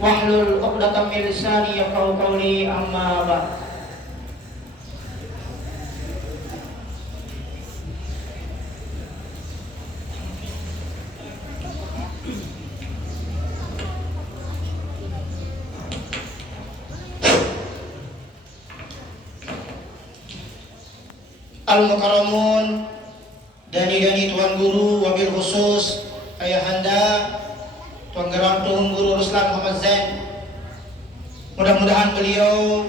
wahlul 'uqdatam min lisani yafqahu qawli, amma ba'd. Al-Mukarramun, dani-dani Tuan Guru, wabil khusus Ayahanda Tuan Gerantung Guru Ruslan Muhammad Zain. Mudah-mudahan beliau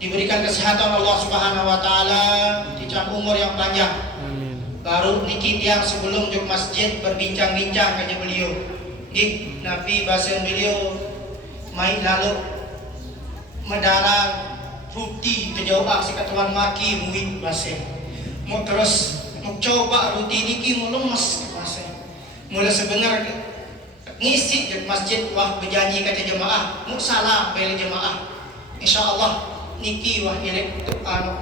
diberikan kesehatan Allah Subhanahu wa taala, dicam umur yang panjang. Baru niki tiang sebelum juk masjid berbincang-bincang kanya beliau. Di Nabi bahasa beliau mai lalu medarang ruti terjawab si ketuan maki muid bahasa. Mau terus mau coba ruti niki mau lemes bahasa. Mula sebenarnya ngisi di masjid wah berjanji kata jemaah mu salah beli jemaah insyaallah niki wah ilek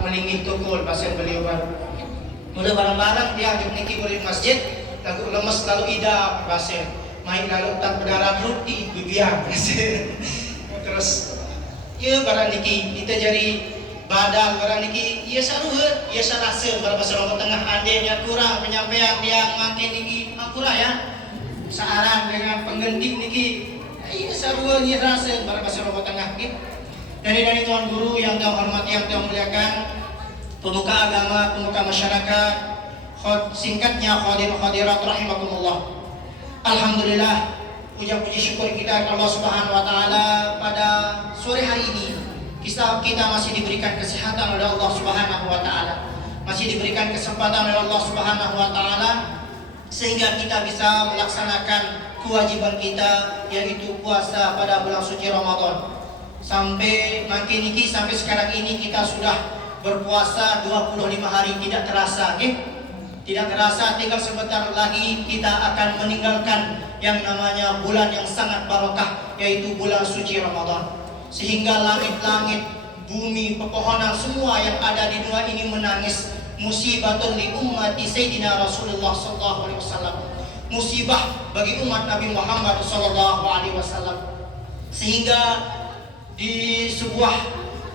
melingih tukul pasien beliau baru mula barang-barang dia ajak niki beli masjid lagu lemes lalu ida pasien main lalu tak berdarah ruti bibiang pasien terus ya barang niki kita jadi badal barang niki ya saruhut ya sarasa barang pasal orang tengah andenya kurang penyampaian dia makin niki kurang ya searang dengan pengganti niki iya sarua ni rasa pada pasal Robo Tengah gitu. Dari Tuan Guru yang kau hormati, yang kau muliakan, pemuka agama, pemuka masyarakat, singkatnya hadirat rahimakumullah. Alhamdulillah, puji syukur kita kepada Allah Subhanahu wa taala pada sore hari ini kita masih diberikan kesehatan oleh Allah Subhanahu wa taala. Masih diberikan kesempatan oleh Allah Subhanahu wa taala sehingga kita bisa melaksanakan kewajiban kita, yaitu puasa pada bulan suci Ramadan. Sampai makin ini sampai sekarang ini kita sudah berpuasa 25 hari tidak terasa, tidak terasa. Tinggal sebentar lagi kita akan meninggalkan yang namanya bulan yang sangat barokah, yaitu bulan suci Ramadan. Sehingga langit-langit, bumi, pepohonan semua yang ada di dunia ini menangis. Musibatun li ummati Sayyidina Rasulullah sallallahu alaihi wasallam. Musibah bagi umat Nabi Muhammad sallallahu alaihi wasallam. Sehingga di sebuah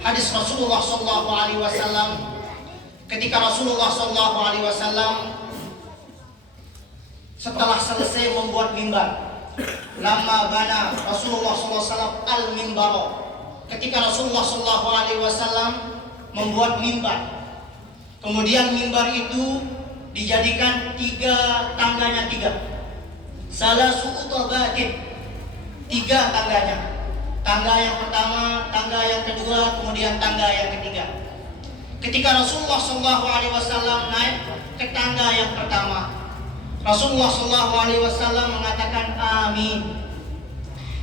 hadis Rasulullah sallallahu alaihi wasallam, ketika Rasulullah sallallahu alaihi wasallam setelah selesai membuat mimbar, lama bana Rasulullah sallallahu alaihi wasallam al-mimbar. Ketika Rasulullah sallallahu alaihi wasallam membuat mimbar, kemudian mimbar itu dijadikan tangganya tiga. Salah su'utabatin, tiga tangganya. Tangga yang pertama, tangga yang kedua, kemudian tangga yang ketiga. Ketika Rasulullah SAW naik ke tangga yang pertama, Rasulullah SAW mengatakan amin.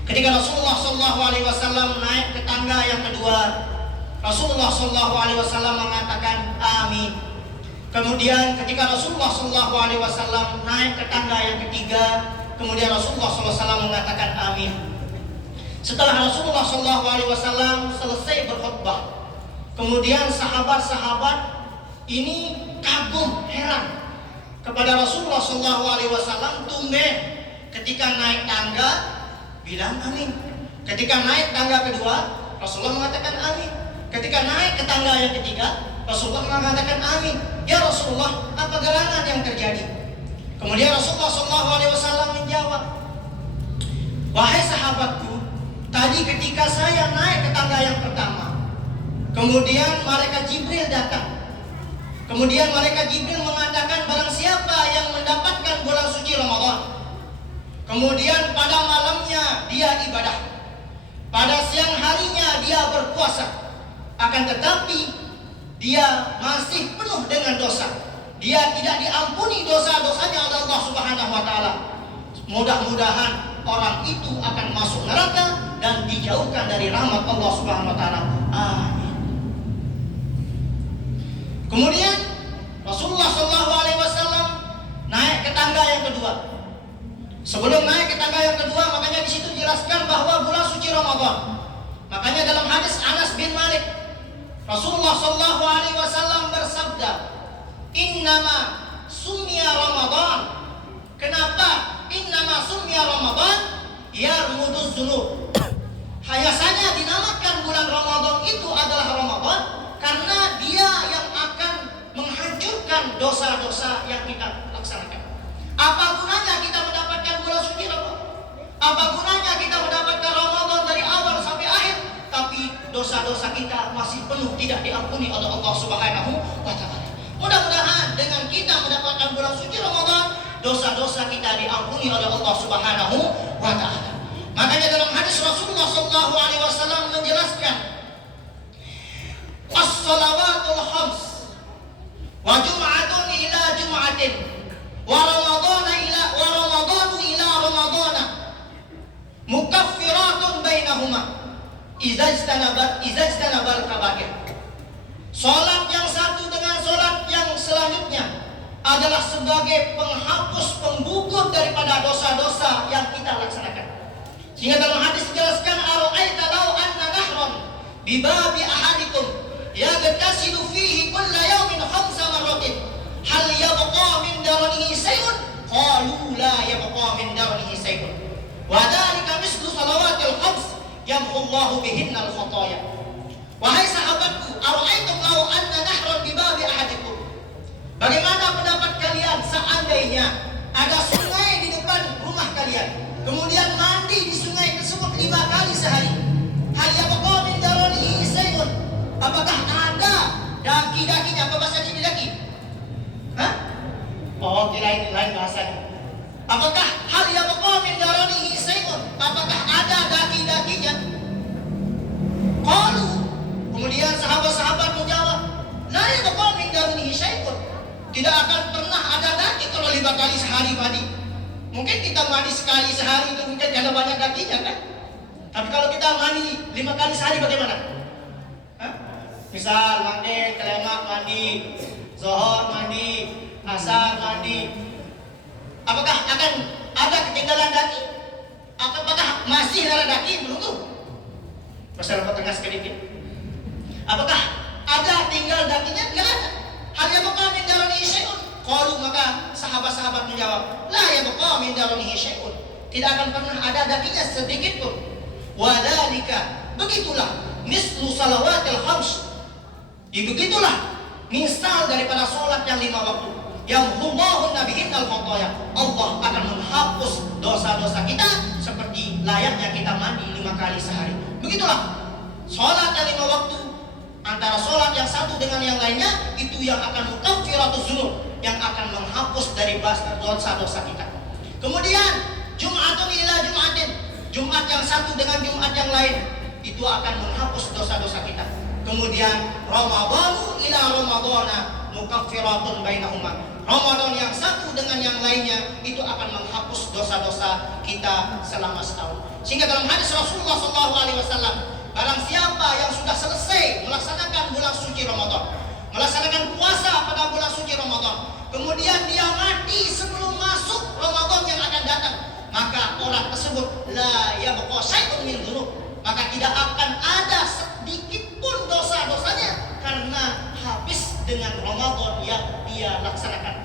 Ketika Rasulullah SAW naik ke tangga yang kedua, Rasulullah SAW mengatakan amin. Kemudian ketika Rasulullah SAW naik ke tangga yang ketiga, kemudian Rasulullah SAW mengatakan amin. Setelah Rasulullah SAW selesai berkhutbah, kemudian sahabat-sahabat ini kagum, heran kepada Rasulullah SAW. Tumben ketika naik tangga bilang amin. Ketika naik tangga kedua, Rasulullah mengatakan amin. Ketika naik ke tangga yang ketiga, Rasulullah mengatakan amin. Ya Rasulullah, apa gerangan yang terjadi? Kemudian Rasulullah SAW menjawab, wahai sahabatku, tadi ketika saya naik ke tangga yang pertama, kemudian malaikat Jibril datang. Kemudian malaikat Jibril mengatakan barang siapa yang mendapatkan bulan suci Ramadan, kemudian pada malamnya dia ibadah, pada siang harinya dia berpuasa, akan tetapi dia masih penuh dengan dosa, dia tidak diampuni dosa-dosanya oleh Allah Subhanahu wa taala, mudah-mudahan orang itu akan masuk neraka dan dijauhkan dari rahmat Allah Subhanahu wa taala. Amin. Kemudian Rasulullah SAW naik ke tangga yang kedua. Sebelum naik ke tangga yang kedua, makanya di situ dijelaskan bahwa bulan suci Ramadan. Makanya dalam hadis Anas bin Malik, Rasulullah SAW bersabda, innama sumya Ramadan. Kenapa innama sumya Ramadan? yarmuduz dzunub. Hanya saja dinamakan bulan Ramadan itu adalah Ramadan karena dia yang akan menghancurkan dosa-dosa yang kita laksanakan. Apa gunanya kita mendapatkan bulan suci Ramadan? Apa gunanya kita mendapatkan Ramadan dari awal sampai akhir, tapi dosa-dosa kita masih penuh tidak diampuni oleh Allah Subhanahu wa taala. Mudah-mudahan dengan kita mendapatkan bulan suci Ramadan, dosa-dosa kita diampuni oleh Allah Subhanahu wa taala. Makanya dalam hadis Rasulullah SAW menjelaskan as-salawatul khams wa jum'atun ila jum'atin wa ramadanu ila ramadana mukaffiratun bainahuma idza ijtanabal kaba'ir. Salat yang satu dengan salat yang selanjutnya adalah sebagai penghapus, penggugur daripada dosa-dosa yang kita laksanakan. Sehingga dalam hadis dijelaskan, ara'aita law anna nahran bi babi ahadikum yaghtasilu fihi kulla yawmin 5 marratin hal yabqa min daranihi shay'un qalu la yabqa min daranihi shay'un wa dzalika mislu salawatil khams yamhu Allahu bihinna al-khataaya. Wahai sahabatku, ara'aitum law anna nahran bi babi ahadikum, bagaimana pendapat kalian seandainya ada sungai di depan rumah kalian, kemudian mandi di sungai tersebut 5 kali sehari. Hal yabqa min daranihi shay'un, apakah ada daki-dakinya? Apa bahasa sini daki? Hah? Oh, lain bahasanya. Apakah hal yabqa min daranihi shay'un, apakah ada daki-dakinya? Qalu, kemudian sahabat-sahabat menjawab, la yabqa min daranihi shay'un, tidak akan pernah ada daki kalau 5 kali sehari mandi. Mungkin kita mandi sekali sehari itu mungkin karena banyak dakinya kan. Tapi kalau kita mandi 5 kali sehari bagaimana? Hah? Misal mandi, kelemak mandi, zuhur mandi, asar mandi. Apakah akan ada ketinggalan daki? Apakah masih ada daki? Belum tuh. Masalah tengah sedikit. Apakah ada tinggal dakinya? Tidak ada. Hal yang bakal min daranihi syai'un. Qalu, maka sahabat-sahabat menjawab, la yabqa min daranihi syai'un, tidak akan pernah ada dakinya sedikit pun. Wa dzalika, begitulah mislu salawatil khams, begitulah misal daripada salat yang 5 waktu. Yamhullahu bihinnal khataaya, Allah akan menghapus dosa-dosa kita seperti layaknya kita mandi 5 kali sehari. Begitulah salat yang 5 waktu, antara salat yang satu dengan yang lainnya itu yang akan mukaffiratuz dzunub, yang akan menghapus dari dosa-dosa kita. Kemudian Jum'atun ila Jum'atin, Jumat yang satu dengan Jumat yang lain itu akan menghapus dosa-dosa kita. Kemudian Ramadanu ila Ramadana mukaffiratun bainahuma, Ramadan yang satu dengan yang lainnya itu akan menghapus dosa-dosa kita selama setahun. Sehingga dalam hadis Rasulullah SAW, barang siapa yang sudah selesai melaksanakan bulan suci Ramadan, melaksanakan puasa pada bulan suci Ramadan, kemudian dia mati sebelum masuk Ramadan yang akan datang, maka orang tersebut la yabqa syai'un min dzunub, maka tidak akan ada sedikit pun dosa-dosanya karena habis dengan Ramadan yang dia laksanakan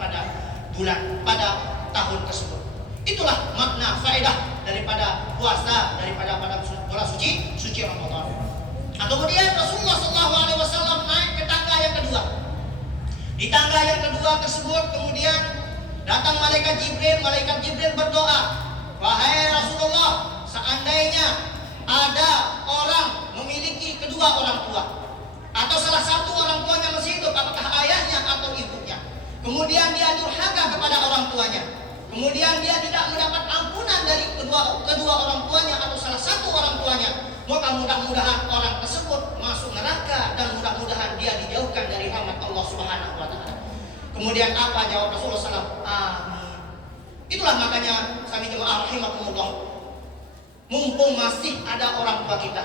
pada tahun tersebut. Itulah makna faedah daripada puasa, daripada pada bulan suci Ramadan. Nah, kemudian Rasulullah SAW naik ke tangga yang kedua. Di tangga yang kedua tersebut kemudian datang malaikat Jibril berdoa, wahai Rasulullah, seandainya ada orang memiliki kedua orang tua, atau salah satu orang tuanya masih hidup, apakah ayahnya atau ibunya, kemudian dia durhaka kepada orang tuanya, kemudian dia tidak mendapat ampunan dari kedua orang tuanya atau salah satu orang tuanya, maka mudah-mudahan orang tersebut masuk neraka dan mudah-mudahan dia dijauhkan dari rahmat Allah Subhanahu wa taala. Kemudian apa jawab Rasulullah SAW? Amin. Itulah makanya kami jemaah rahimakumullah, mumpung masih ada orang tua kita,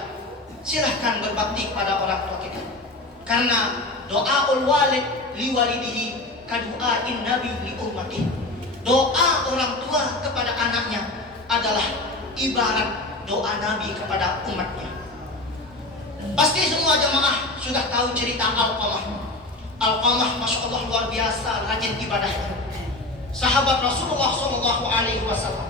silahkan berbakti pada orang tua kita. Karena doaul walid li walidihi kadu'ain nabi li ummati. Doa orang tua kepada anaknya adalah ibarat doa Nabi kepada umatnya. Pasti semua jemaah sudah tahu cerita Alqamah. Alqamah, masya Allah, luar biasa rajin ibadahnya. Sahabat Rasulullah SAW.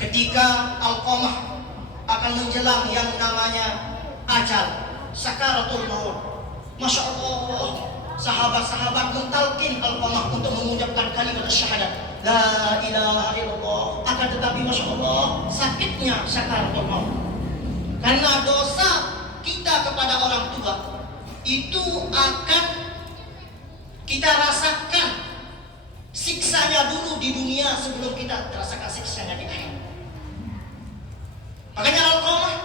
ketika Alqamah akan menjelang yang namanya ajal, sakaratul maut. Masya Allah, sahabat-sahabat mentalkin Alqamah untuk mengucapkan kalimat syahadat, la ilaha illallah. Akan tetapi Masya Allah, sakitnya sakaratul maut. Karena dosa kita kepada orang tua itu akan kita rasakan siksanya dulu di dunia sebelum kita merasakan siksanya di akhirat. Makanya Alqamah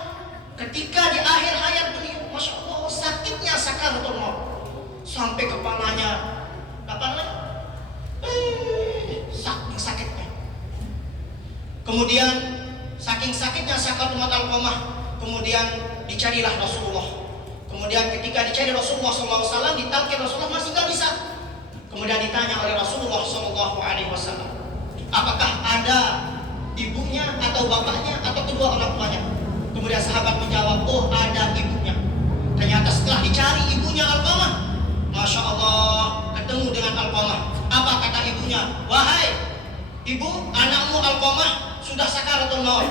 ketika di akhir hayat beliau, Masya Allah, sakitnya sakaratul maut sampai kepalanya apa namanya? Saking sakitnya. Kemudian saking sakitnya sakaratul maut Alqamah, kemudian dicarilah Rasulullah. Kemudian ketika dicari Rasulullah SAW, ditalkin Rasulullah masih nggak bisa. Kemudian ditanya oleh Rasulullah SAW, apakah ada ibunya atau bapaknya atau kedua orang tuanya? Kemudian sahabat menjawab, oh ada ibunya. Ternyata setelah dicari ibunya Alqamah, Masya Allah, ketemu dengan Alqamah. Apa kata ibunya? Wahai ibu, anakmu Alqamah sudah sakaratul maut.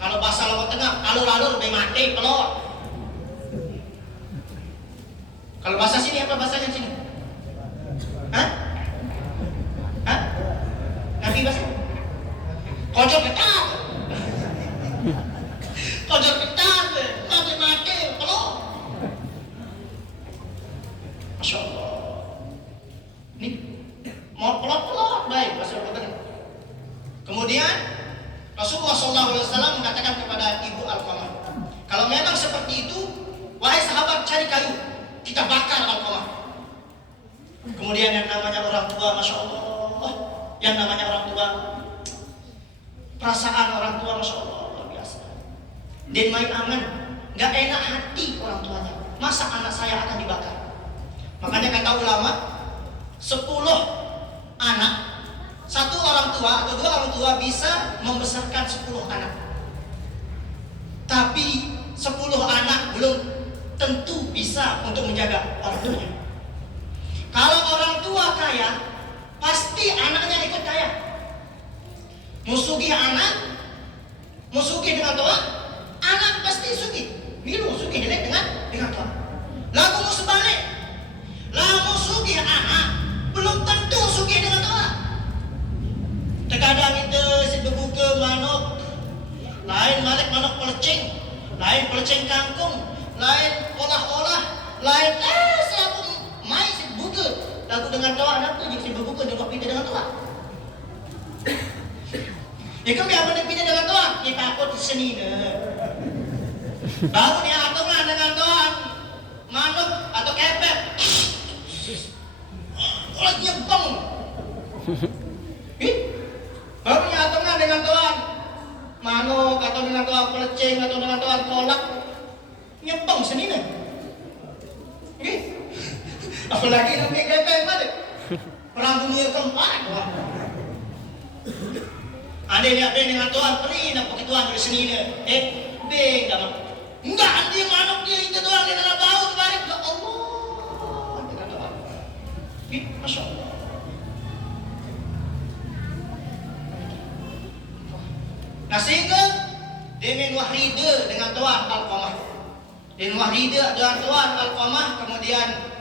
Kalau bahasa Lawa Tengah, alur-alur mati pelor. Kalau bahasa sini apa bahasanya sini? Hah? Hah? Nabi bahasa? Kojol ketat. Kojol ketat, mati pelor. Masya Allah. Ini mau pelor-pelor baik bahasa Lawa Tengah. Kemudian Rasulullah SAW mengatakan kepada ibu Alqamah, kalau memang seperti itu, wahai sahabat, cari kayu, kita bakar Alqamah. Kemudian yang namanya orang tua, Masya Allah, yang namanya orang tua, perasaan orang tua, Masya Allah, luar biasa. Dan main aman, gak enak hati orang tuanya. Masa anak saya akan dibakar? Makanya kata ulama, 10 anak, satu orang tua atau dua orang tua bisa membesarkan 10 anak. Tapi 10 anak belum tentu bisa untuk menjaga orang tuanya. Kalau orang tua kaya, pasti anaknya ikut kaya. Musugi anak, musugi dengan tua, anak pasti sugi. Milu sugi dengan tua. Lalu sebalik, lalu sugi anak, belum tentu sugi dengan tua. Terkadang kita berbuka manuk, lain malik manuk pelecing, lain pelecing kangkung, lain olah-olah, lain siapa main si buka. Lagu dengan tua anak tu jika si berbuka dengan pindah dengan tua. Jika biar pindah dengan tua, kita takut seni ne. Baru ni atau dengan tua manuk atau kepet. Kalau nyebang. Baru nyatengah dengan tuan manuk atau dengan tuan pelecing atau dengan tuan kolak nyebang senina. Apalagi namanya kepeng balik perang dunia keempat. Ada lihat dengan tuan peri nak pakai tuan dari senina. Beng dah. Enggak, dia manuk dia itu tuan dia dalam bau balik. Ya Allah. Dengan tuan. Masya Allah. Nah sehingga Demin Wahrida dengan tuan Alqamah, Demin Wahrida dengan tuan Alqamah kemudian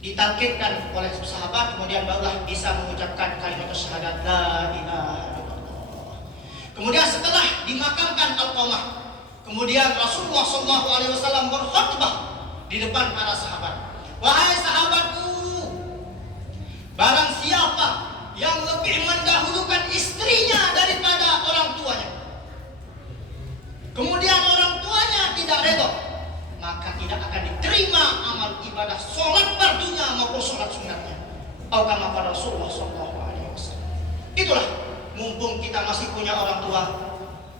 ditalkinkan oleh sahabat, kemudian barulah bisa mengucapkan kalimat syahadat la ilaha illallah. Kemudian setelah dimakamkan Alqamah, kemudian Rasulullah SAW berkhutbah di depan para sahabat. Wahai sahabatku, barang siapa yang lebih mendahulukan istrinya daripada orang tuanya, kemudian orang tuanya tidak redha, maka tidak akan diterima amal ibadah sholat fardunya maupun sholat sunatnya. Atau kama pada Rasulullah SAW. Itulah, mumpung kita masih punya orang tua,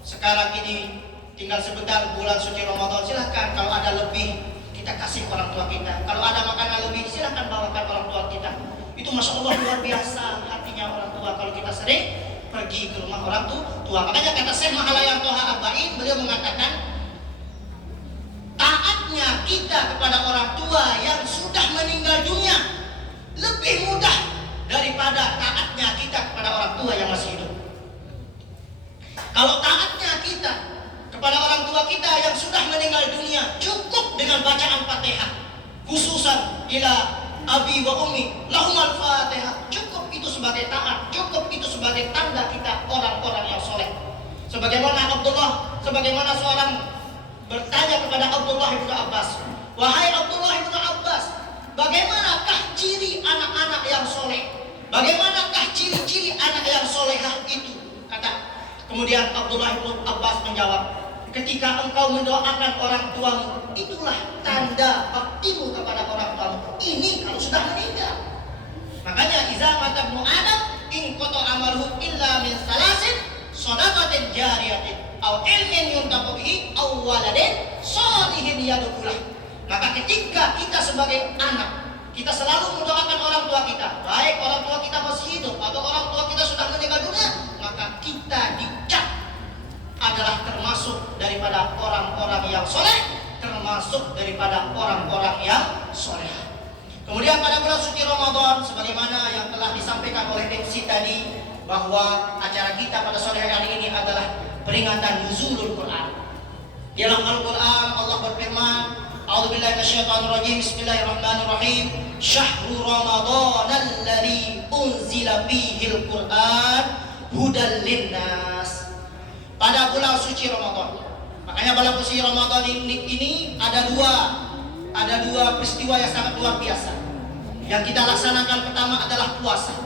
sekarang ini tinggal sebentar bulan suci Ramadan, silahkan kalau ada lebih kita kasih orang tua kita. Kalau ada makanan lebih, silahkan bawakan orang tua kita. Itu Masya Allah luar biasa hatinya orang tua kalau kita sering pergi ke rumah orang tua. Makanya kata Syekh Mahalayan Toha Arba'in, beliau mengatakan taatnya kita kepada orang tua yang sudah meninggal dunia lebih mudah daripada taatnya kita kepada orang tua yang masih hidup. Kalau taatnya kita kepada orang tua kita yang sudah meninggal dunia cukup dengan bacaan Fatihah, khususan ila abi wa ummi lahumal Fatihah, cukup itu sebagai taat, cukup itu sebagai tanda kita orang-orang yang soleh. Sebagaimana seorang bertanya kepada Abdullah bin Abbas, wahai Abdullah bin Abbas, bagaimanakah ciri anak-anak yang soleh? Bagaimanakah ciri-ciri anak yang solehah itu? Kemudian Abdullah bin Abbas menjawab, ketika engkau mendoakan orang tuamu, itulah tanda baktimu kepada orang tuamu. Ini kalau sudah meninggal. Makanya iza mata ibnu Adam in qata amaluhu illa min salasin shadaqatin jariyatin aw ilmin yuntaqu bihi aw waladin shalihin yad'ulah. Maka ketika kita sebagai anak, kita selalu mendoakan orang tua kita, baik orang tua kita masih hidup atau orang tua kita sudah meninggal dunia, maka kita dicap adalah termasuk daripada orang-orang yang soleh, termasuk daripada orang-orang yang soleh. Kemudian pada bulan suci Ramadan, sebagaimana yang telah disampaikan oleh MC tadi, bahwa acara kita pada sore hari ini adalah peringatan nuzulul Quran. Di dalam Al-Quran Allah berfirman, a'udzubillahi minasyaitonirrajim, bismillahirrahmanirrahim, syahrul ramadhanal ladzi unzila fihil Quran hudal linnas. Pada bulan suci Ramadan. Makanya bulan suci Ramadan ini ada dua peristiwa yang sangat luar biasa. Yang kita laksanakan pertama adalah puasa.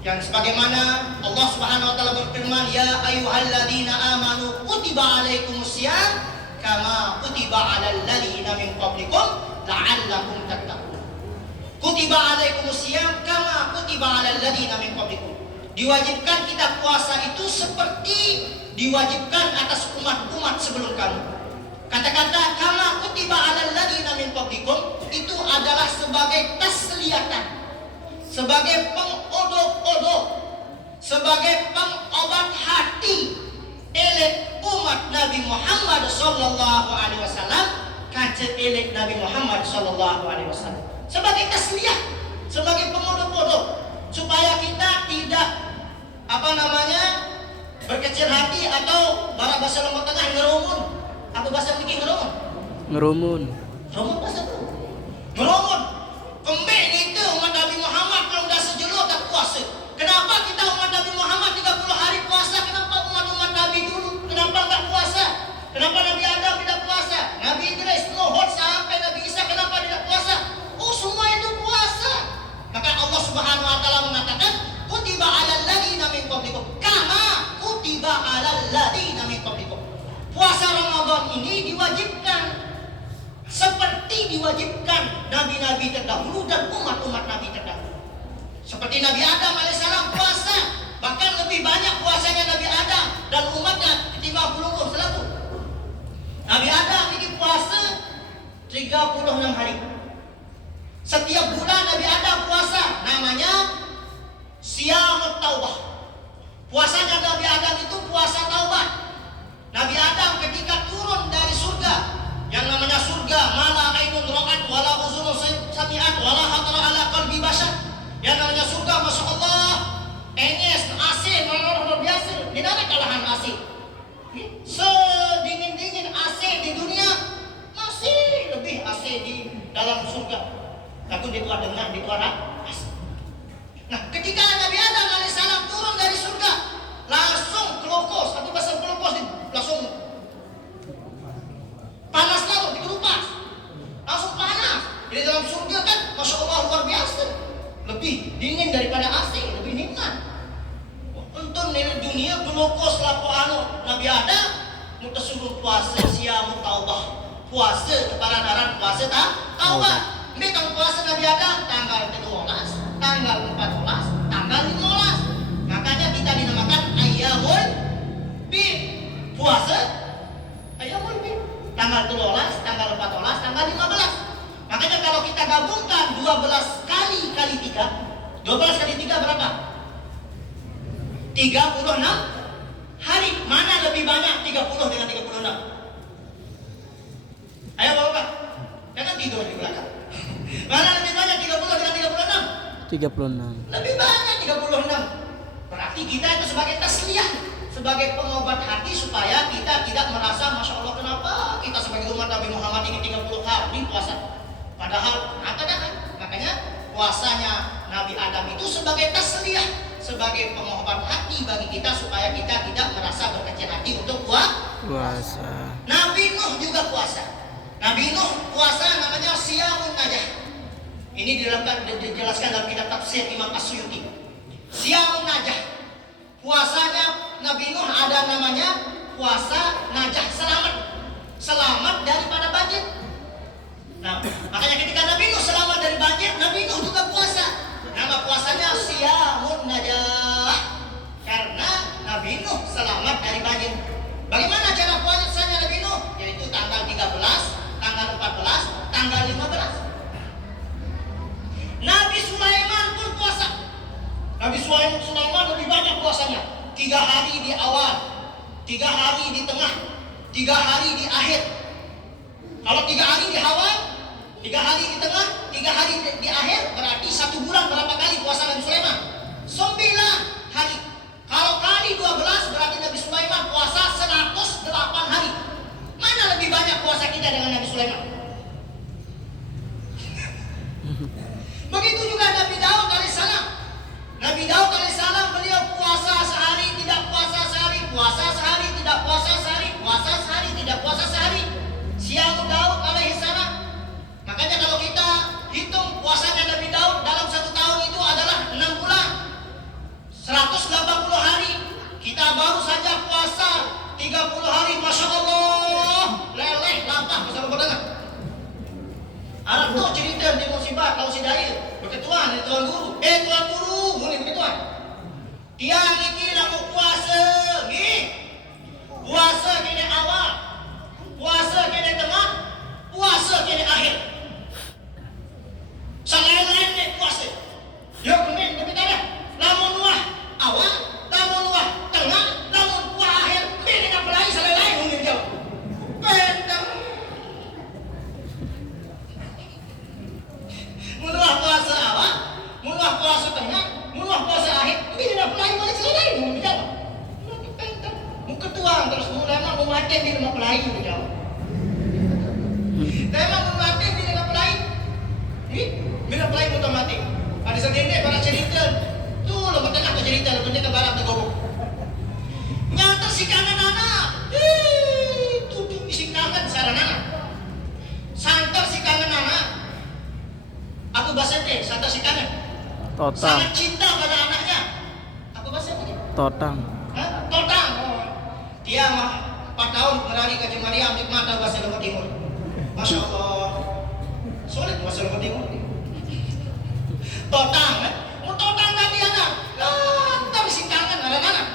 Yang sebagaimana Allah Subhanahu wa taala berfirman, ya ayyuhalladzina amanu kutiba alaikumusiyam kama kutiba alal ladzina min qablikum la'allakum tattaqun. Kutiba alaikumusiyam kama kutiba alal ladzina min qablikum. Diwajibkan kita puasa itu seperti diwajibkan atas umat-umat sebelum kamu. Kata-kata kama kutiba alal ladzina min qablikum itu adalah sebagai tasliyatan, sebagai pengodok-odok, sebagai pengobat hati elek umat Nabi Muhammad sallallahu alaihi wasallam, kajet elek Nabi Muhammad sallallahu alaihi wasallam, sebagai tasliyah, sebagai pengodok-odok, supaya kita tidak berkecil hati atau bahasa Lombok Tengah ngerumun. Apa bahasa Niki ngerumun? Ngerumun bahasa itu. Ngerumun. Kembali itu umat Nabi Muhammad kalau udah sejelo tak puasa. Kenapa kita umat Nabi Muhammad 30 hari puasa? Kenapa umat-umat Nabi dulu kenapa enggak puasa? Kenapa Nabi Adam tidak puasa? Nabi Idris, Nuh sampai Nabi Isa kenapa tidak puasa? Oh, semua itu puasa. Maka Allah Subhanahu wa taala mengatakan, kutiba 'alal ladzina min qablikum kama kutiba 'alal ladzina min qablikum. Puasa Ramadan ini diwajibkan seperti diwajibkan nabi-nabi terdahulu dan umat-umat nabi terdahulu. Seperti Nabi Adam alaihissalam puasa, bahkan lebih banyak puasanya Nabi Adam dan umatnya ketimbang pelungkur selalu. Nabi Adam ini puasa 36 hari. Setiap bulan Nabi Adam puasa, namanya Siyamut Taubah. Puasanya Nabi Adam itu puasa taubat. Nabi Adam ketika turun dari surga, yang namanya surga, mala ainun ra'at wala uzunun sami'at wala khatara ala qalbi bashar. Yang namanya surga, Masya Allah, enyes, AC, luar biasa. Tidak ada kalahan AC. Sedingin-dingin AC di dunia, masih lebih AC di dalam surga. Aku di luar dengar, di luar AC. Nah, ketika Nabi Adam alaihissalam turun dari surga, langsung kelokos, atau bahasa kelokos, langsung panas lalu, dikelupas. Langsung panas. Di dalam surga kan, Masya Allah luar biasa. Lebih dingin daripada AC, lebih nikmat. Untuk nilai dunia glukos lapo Nabi Adam mutesuruh puasa Siyamut Taubah, puasa keparanaran, puasa taubat. Mereka puasa Nabi Adam tanggal 12, tanggal 14, tanggal 15. Makanya kita dinamakan Ayyamul Bid. Puasa Ayyamul Bid. Tanggal 12, tanggal 14, tanggal 15. Makanya kalau kita gabungkan 12 kali 3, 12 kali 3 berapa? 36 hari. Mana lebih banyak 30 dengan 36? Ayo Bapak, jangan tidur di belakang. Mana lebih banyak 30 dengan 36? 36. Lebih banyak 36. Berarti kita itu sebagai tasliyah, sebagai pengobat hati supaya kita tidak merasa Masya Allah kenapa kita sebagai umat Nabi Muhammad ini 30 hari puasa. Padahal makanya puasanya Nabi Adam itu sebagai tasliyah, sebagai pengobat hati bagi kita supaya kita tidak merasa berkecil hati untuk puasa. Nabi Nuh juga puasa. Nabi Nuh puasa namanya siyamun najah. Ini dijelaskan dalam kitab tafsir Imam As-Suyuti. Siyamun najah. Puasanya Nabi Nuh ada namanya puasa najah, selamat daripada banjir. Nah, makanya ketika Nabi Nuh selamat dari banjir, Nabi Nuh juga puasa. Nama puasanya siyamun najah karena Nabi Nuh selamat dari banjir. Bagaimana cara puasanya Nabi Nuh? Yaitu tanggal 13, tanggal 14, tanggal 15. Nabi Sulaiman pun puasa. Nabi Sulaiman lebih banyak puasanya. 3 hari di awal, 3 hari di tengah, 3 hari di akhir. Kalau 3 hari di awal, 3 hari di tengah, 3 hari di akhir, berarti 1 bulan berapa kali puasa Nabi Sulaiman? 9 hari. Kalau kali 12 berarti Nabi Sulaiman puasa 108 hari. Mana lebih banyak puasa kita dengan Nabi Sulaiman? Begitu juga Nabi Daud alaihissalam. Nabi Daud alaihissalam beliau puasa sehari, tidak puasa sehari, puasa sehari, tidak puasa sehari, puasa sehari, tidak puasa sehari. Siang Daud alaihissalam. Makanya kalau kita hitung puasanya Nabi Daud dalam 1 tahun itu adalah 6 bulan, 180 hari. Kita baru saja puasa 30 hari, Masya Allah, leleh, lapah, bersama pedagang. Arab tuh cerita di musibah kalau si Dail berketuan di tuan guru. Tuan guru, mulai berketuan. Tiang ini nak puasa, ni puasa kini awal, puasa kini tengah, puasa kini akhir. Selain ni puasa. Ya kemudian tapi tak ada. Namun wah awal, namun wah tengah, namun wah akhir. Kini nak pelai selain mungkin jauh. Pendang. Mudah puasa awal, mudah puasa tengah, mudah puasa akhir. Kini nak pelai balik selain mungkin jauh. Pendang. Muka tuang terus mulai mau mati di rumah pelai mungkin jauh. Memang mau mati di rumah pelai. Bila pelai mudah mati. Pada saat ini para cerita tu lepas tengah tu cerita lepas tengah barang tergobok. Nyata si kanan anak. Tutup isi kanan sarang anak. Santar si kanan anak. Aku bahasa deh, santar si kanan. Totang. Sangat cinta pada anaknya. Aku bahasa deh. Totang. Totang. Dia mah 4 tahun berlari ke Mariam di mata bahasa Lombok Timur. Masya Allah. Sulit bahasa Lombok Timur. Totang, mau totang tadi anak, tapi singkangan anak-anak.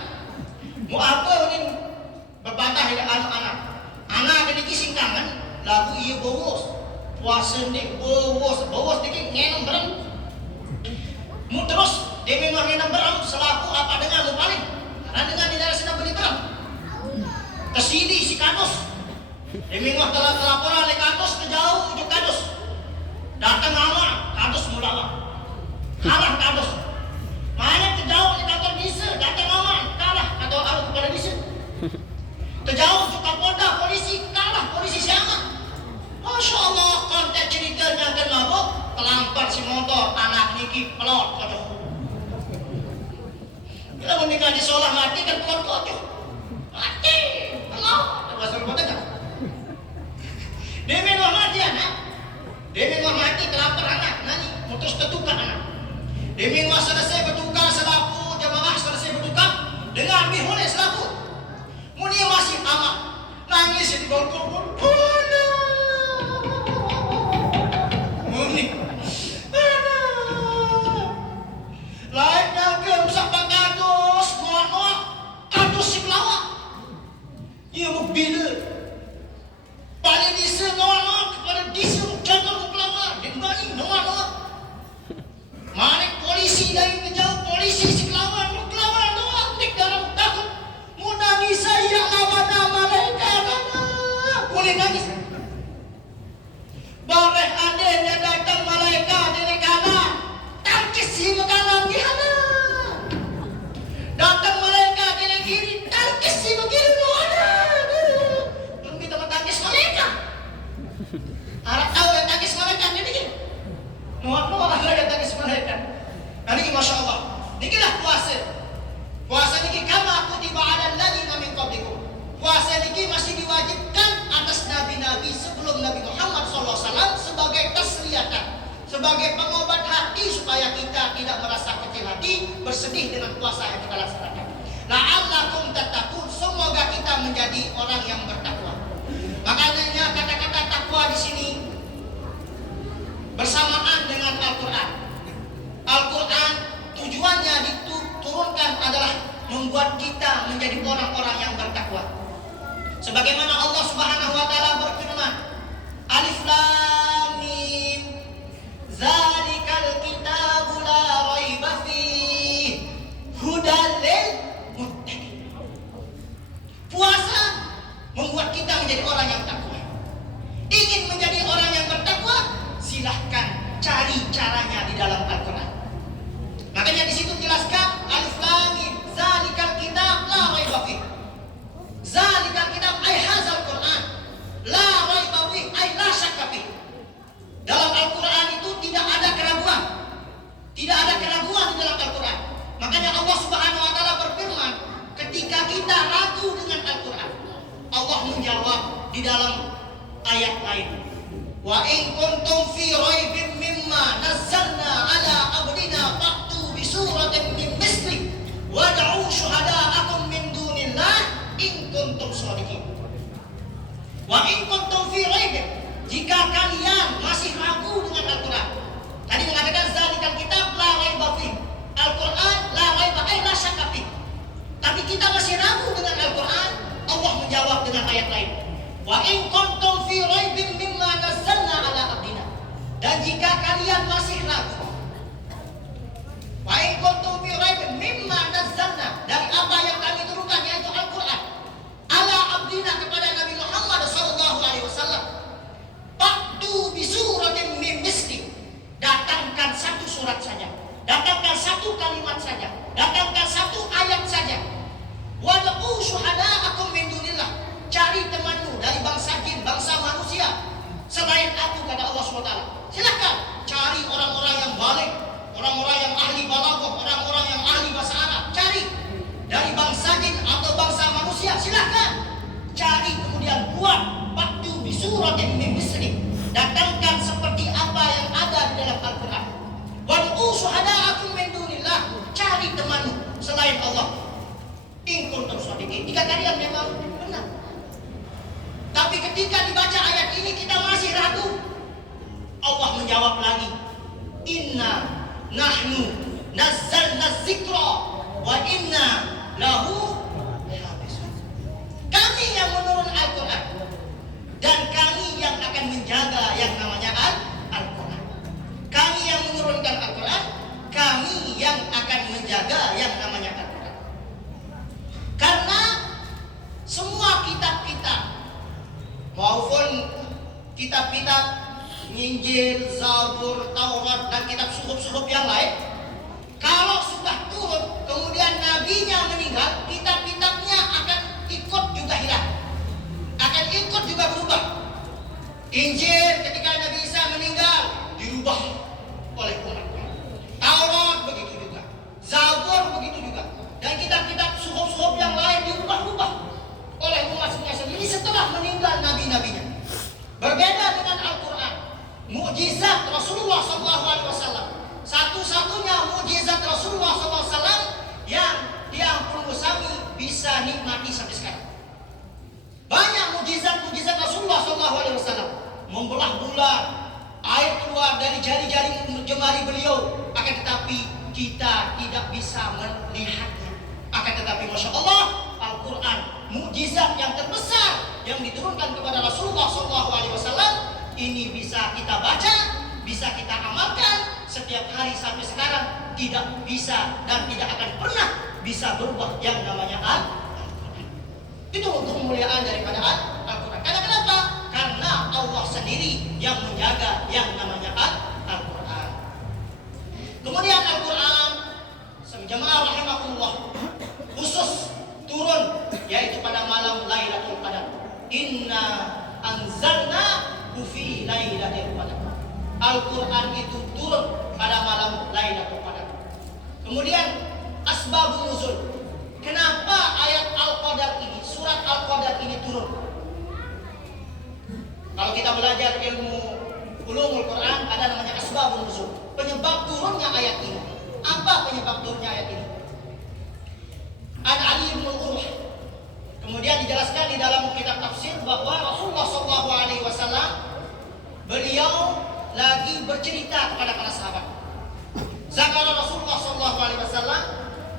Mau apa ini berbantah dengan anak-anak. Anak ini singkangan, lagu iya bowos, puasa ni bowos dikit ngenam berem. Mau terus dia memang ngenam berem selaku apa dengan mau paling, karena dengan di daerah sedang beli berem. Kesini si kadus, dia memang telah laporan oleh kadus kejauh ujuk kadus. Datang lama, kadus mulalah. Kalah kadus. Mana terjauh di kantor desa, datang aman, kalah atau arus kepada desa. Terjauh juga Polda, polisi, kalah polisi siapa? Masya Allah, konteks ceritanya kan mabuk, terlampar si motor, anak niki pelot kocok. Kita menikah di seolah mati kan pelot kocok. Mati, pelot, bahasa rumah tengah. Demi mati anak, demi mati terlampar anak, nani, mutus ketukan anak. Demi selesai bertukar selaku jemaah selesai bertukar dengan bihuleh selaku. Mulia masih amat nangis di bangku. Muni. Lain yang kerusak bakatus, noak katus si pelawak. Ia mobil. Paling disa noak kepada disa jangan pelawak. Dia balik noak. Manik polisi dari kejauh, polisi si kelawan doang, tik dalam takut. Mau nangis saya lawan malaikat, boleh nangis. Bareh adanya datang malaikat dari kanan, tangkis si makanan di kanan. Datang malaikat dari kiri, tangkis Harap tahu yang tangis malaikat ini gini. Nuak-nuak ada tangis malaikat. Ini Masya Allah. Inilah puasa. Puasa ini kama kutiba ala alladziina min qablikum. Puasa ini masih diwajibkan atas nabi-nabi sebelum Nabi Muhammad SAW sebagai tasliyatan, sebagai pengobat hati supaya kita tidak merasa kecil hati, bersedih dengan puasa yang kita laksanakan. La'allakum tattaqun, semoga kita menjadi orang yang bertakwa. Makanya kata-kata takwa di sini bersamaan dengan Al-Quran. Al-Quran tujuannya diturunkan adalah membuat kita menjadi orang-orang yang bertakwa. Sebagaimana Allah Subhanahu wa taala berfirman, Alif Lam Mim, Zalikal kitabu la raiba fihi, hudal lil muttaqin. Puasa membuat kita menjadi orang yang takwa. Ingin menjadi orang yang bertakwa, silahkan cari caranya di dalam Al-Quran. Makanya di situ jelaskan Alif Lam Mim, Zalikal kitab la raiba fihi. Zalikal kitab ay hadzal Quran la raiba fihi ay la syakka fihi. Dalam Al-Quran itu tidak ada keraguan. Tidak ada keraguan di dalam Al-Quran. Makanya Allah Subhanahu wa taala berfirman, ketika kita ragu dengan Al-Quran, Allah menjawab di dalam ayat lain. Wa in kuntum fi raibin mimma nazzalna ala abdina fa'tu bi suratin min misli wad'u syuhada'akum min dunillah in kuntum shadiqin. Wa in kuntum fi raibin, jika kalian masih ragu dengan Al-Quran. Tadi mengatakan zalikal kitab la raiba fihi. Al-Quran la raiba ay la syakka fihi. Tapi kita masih ragu dengan Al-Quran, Allah menjawab dengan ayat lain. Wa in kuntum fi raibin mimma nazzalna ala abdina. Dan jika kalian masih ragu, wa in kuntum fi raibin mimma nazzalna, dari apa yang kami turunkan yaitu Al-Quran, ala abdina kepada Nabi Muhammad sallallahu alaihi wasallam, fa'tu bi suratin min misli. Datangkan satu surat saja, datangkan satu kalimat saja, datangkan satu ayat saja. Wad'u syuhada'akum min dunillah, cari temanmu dari bangsa jin, bangsa manusia selain aku, kata Allah SWT. Silakan cari orang-orang yang balik, orang-orang yang ahli balaghah, orang-orang yang ahli bahasa Arab. Cari dari bangsa jin atau bangsa manusia, silakan cari, kemudian buat waktu bi suratin min misli. Datangkan seperti apa yang ada di dalam Al-Quran. Wad'u syuhada'akum min dunillah, cari temanmu selain Allah. In kuntum shadiqin, jika kalian memang benar. Tapi ketika dibaca ayat ini kita masih ragu, Allah menjawab lagi, Inna nahnu nazzalna dzikra wa inna lahu hafizun. Kami yang menurun Al-Quran dan kami yang akan menjaga yang namanya Al-Quran. Kami yang menurunkan Al-Quran, kami yang akan menjaga yang namanya Al-Quran. Karena semua kitab-kitab maupun kitab-kitab Injil, Zabur, Taurat dan kitab suhuf-suhuf yang lain, kalau sudah turun kemudian nabinya meninggal, kitab-kitabnya akan ikut juga hilang, akan ikut juga berubah. Injil ketika Nabi Isa meninggal dirubah oleh umatnya. Taurat begitu juga, Zabur begitu juga, dan kitab-kitab suhuf-suhuf yang lain diubah-ubah oleh umatnya sendiri setelah meninggal nabi-nabinya. Berbeda dengan Al-Quran, mukjizat Rasulullah SAW, satu-satunya mukjizat Rasulullah SAW yang diampun Musami bisa nikmati sampai sekarang. Banyak mukjizat-mukjizat Rasulullah SAW, membelah bulan, air keluar dari jari-jari jemari beliau, akan tetapi kita tidak bisa melihatnya. Akan tetapi Masya Allah, Al-Quran, mukjizat yang terbesar yang diturunkan kepada Rasulullah SAW, ini bisa kita baca, bisa kita amalkan setiap hari sampai sekarang, tidak bisa dan tidak akan pernah bisa berubah yang namanya Al-Quran. Itu untuk kemuliaan daripada Al-Quran. Karena kenapa? Karena Allah sendiri yang menjaga yang namanya Al-Quran. Kemudian Al-Quran, jemaah rahimakumullah, khusus turun yaitu pada malam Lailatul Qadar. Inna anzalna fi Lailatul Qadar. Al-Quran itu turun pada malam Lailatul Qadar. Kemudian asbabun nuzul. Kenapa ayat Al-Qadar ini, surat Al-Qadar ini turun? Kalau kita belajar ilmu ulumul Quran, ada namanya asbabun nuzul. Penyebab turunnya ayat ini. Apa penyebab turunnya ayat ini? An Ali bin Urwah. Kemudian dijelaskan di dalam kitab tafsir bahwa Rasulullah SAW beliau lagi bercerita kepada para sahabat. Zakara Rasulullah SAW,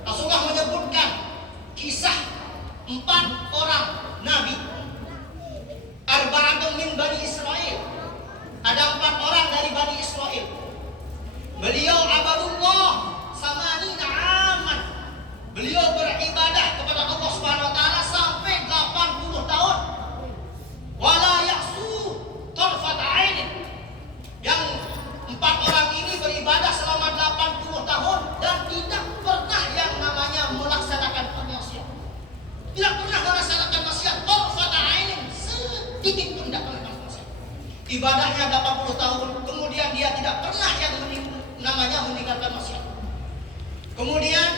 Rasulullah menyebutkan kisah 4 orang nabi. Arba'atun min Bani Israel. Ada 4 orang dari Bani Israel. Beliau abadullah samanina aman. Beliau beribadah kepada Allah Subhanahu wa taala sampai 80 tahun. Wala ya'su tarfat ainin. Yang 4 orang ini beribadah selama 80 tahun dan tidak pernah yang namanya melaksanakan maksiat. Tidak pernah melaksanakan maksiat, tarfat ainin, sedikit pun tidak pernah maksiat. Ibadahnya 80 tahun, kemudian dia tidak pernah yang namanya meninggalkan maksiat. Kemudian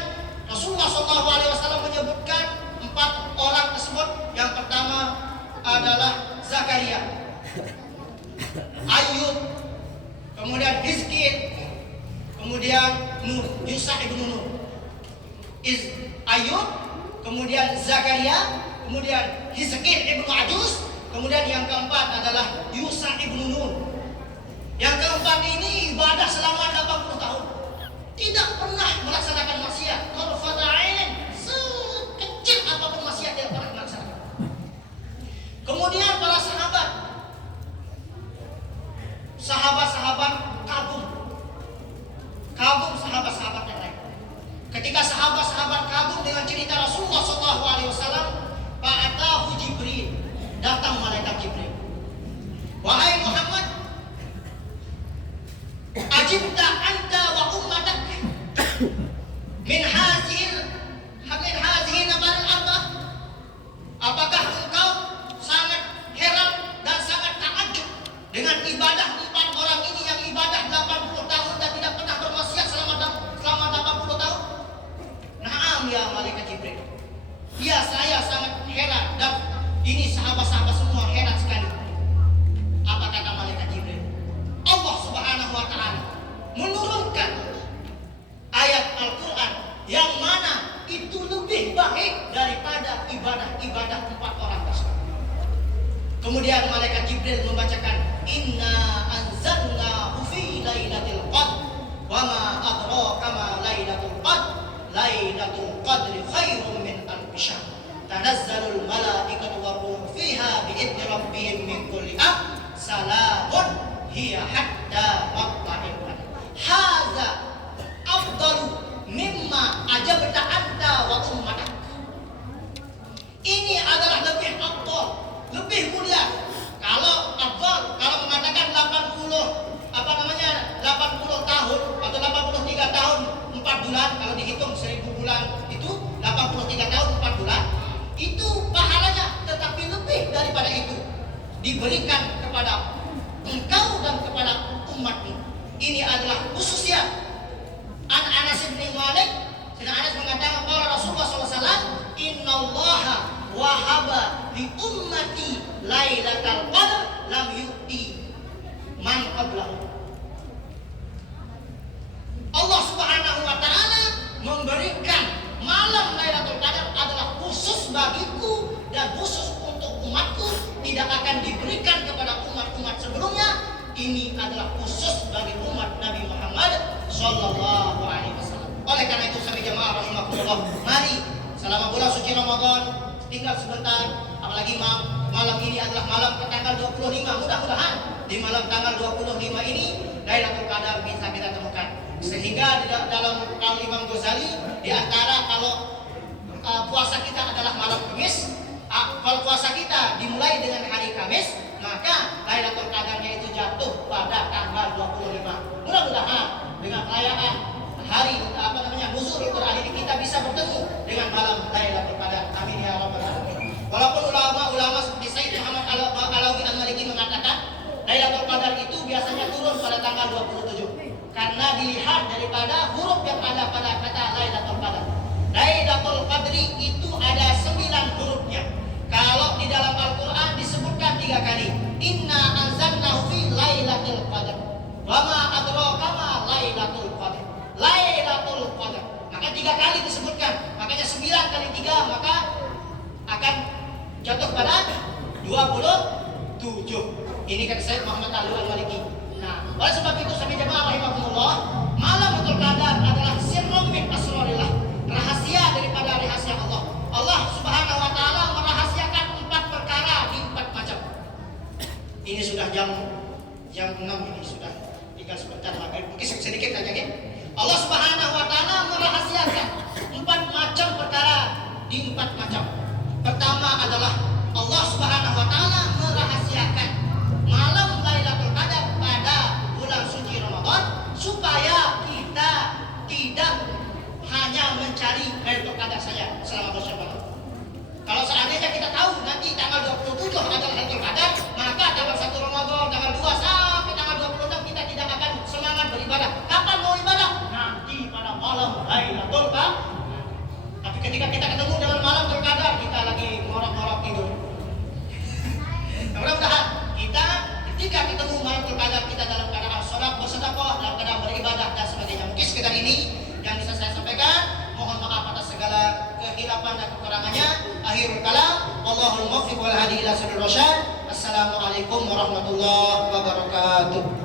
Rasulullah SAW menyebutkan 4 orang tersebut. Yang pertama adalah Zakaria, Ayub, kemudian Hizkil, kemudian Nur, Yusha ibnu Nur. Ayub, kemudian Zakaria, kemudian Hizkil ibnu Ajus, kemudian yang keempat adalah Yusha ibnu Nur. Yang keempat ini ibadah selama 80 tahun. Tidak pernah melaksanakan maksiat. Tarfat ain, sekecil apapun maksiat tidak pernah melaksanakan. Kemudian para sahabat-sahabat kagum sahabat-sahabat yang lain. Ketika sahabat-sahabat kagum dengan cerita Rasulullah SAW, fa'atahu Jibril, datang malaikat Jibril. Wahai Muhammad, ajibta anta wa ummatak min hazihi nabaril arba. Apakah engkau sangat heran dan sangat takjub dengan ibadah 4 orang ini yang ibadah 80 tahun dan tidak pernah bermaksiat selama 80 tahun? Naam ya malaikat Jibril. Ya, saya sangat heran dan ini sahabat-sahabat semua heran sekali. Apa kata malaikat Jibril? Allah Subhanahu wa taala menurunkan ayat Al-Quran yang mana itu lebih baik daripada ibadah-ibadah 4 orang tersebut. Kemudian malaikat Jibril membacakan, inna anzalnahu fi lailatul qadr wa ma adraka ma lailatul qadr lailatul qadri khairum min alfi syahr tanazzalul malaikatu war-ruhu fiha bi'idzni rabbihim min kulli amr salamun hiya hatta matla'il fajr. Hadza afdalu mimma ajabta anta wa ummatak. Ini adalah lebih afdal, lebih mulia. Kalau mengatakan 80 tahun atau 83 tahun 4 bulan, kalau dihitung 1000 bulan itu 83 tahun 4 bulan, itu pahalanya, tetapi lebih daripada itu diberikan kepada engkau dan kepada umatmu. Ini adalah khususnya Anas bin Malik. Anas mengatakan bahwa Rasulullah SAW, innallaha wahaba li ummati lailatul qadr lam yu'ti man qablahu. Allah Subhanahu wa taala memberikan malam Lailatul Qadar adalah khusus bagiku dan khusus untuk umatku, tidak akan diberikan kepada umat-umat sebelumnya. Ini adalah khusus bagi umat Nabi Muhammad sallallahu alaihi wasallam. Oleh karena itu sahabat jemaah rahimakumullah, mari selama bulan suci Ramadan tinggal sebentar, apalagi malam ini adalah malam tanggal 25. Mudah-mudahan di malam tanggal 25 ini Lailatul Qadar bisa kita temukan. Sehingga di dalam kaul Imam Ghazali, di antara kalau puasa kita adalah malam Kamis, kalau puasa kita dimulai dengan hari Kamis, maka Lailatul Qadarnya itu jatuh pada tanggal 25. Mudah-mudahan dengan perayaan hari nuzul Quran ini kita bisa bertemu dengan malam Lailatul Qadar. Amin ya rabbal alamin. Walaupun ulama-ulama seperti Sayyid Muhammad Alawi Al-Maliki mengatakan Lailatul Qadar Qadar itu biasanya turun pada tanggal 27 karena dilihat daripada huruf yang ada pada kata Lailatul Qadar. Lailatul Qadri itu ada 9 hurufnya. Kalau di dalam Al-Quran disebutkan 3 kali. Inna anzalnahu fi Lailatul Qadar. Wa ma adraka ma Lailatul Qadar. Lailatul Qadar. Maka 3 kali disebutkan. Makanya 9 kali 3 maka akan jatuh pada 27. Ini kan Sayyid Muhammad Al-Maliki. Nah, oleh sebab itu sampai jemaah rahimahumullah, malam Lailatul Qadar adalah sirrun min asrarillah, rahasia daripada rahasia Allah. Allah Subhanahu wa taala merahasiakan 4 perkara di 4 macam. Ini sudah jam 6 ini sudah tinggal sebentar lagi. Mungkin sedikit saja ya. Allah Subhanahu wa taala merahasiakan 4 macam perkara di 4 macam. Pertama adalah Allah Subhanahu wa taala merahasiakan malam Lailatul Qadar pada bulan suci Ramadan supaya kita tidak hanya mencari Lailatul Qadar saja selama bersama. Kalau seandainya kita tahu nanti tanggal 27 adalah Lailatul Qadar, maka tanggal 1 Ramadan, tanggal 2 sampai tanggal 26 kita tidak akan semangat beribadah. Kapan mau ibadah? Nanti pada malam Lailatul Qadar. Tapi ketika kita ketemu dengan malam Lailatul Qadar, kita lagi ngorok-ngorok tidur. Mudah-mudahan kita ketika ketemu malam Lailatul Qadar kita dalam keadaan sholat, bersedekah, dalam keadaan beribadah dan sebagainya. Mungkin sekedar ini yang bisa saya sampaikan. Mohon maaf atas segala kehilapan dan kekurangannya. Akhirul kalam, Allahul muwaffiq wal hadi ila siratal rasyad. Assalamualaikum warahmatullahi wabarakatuh.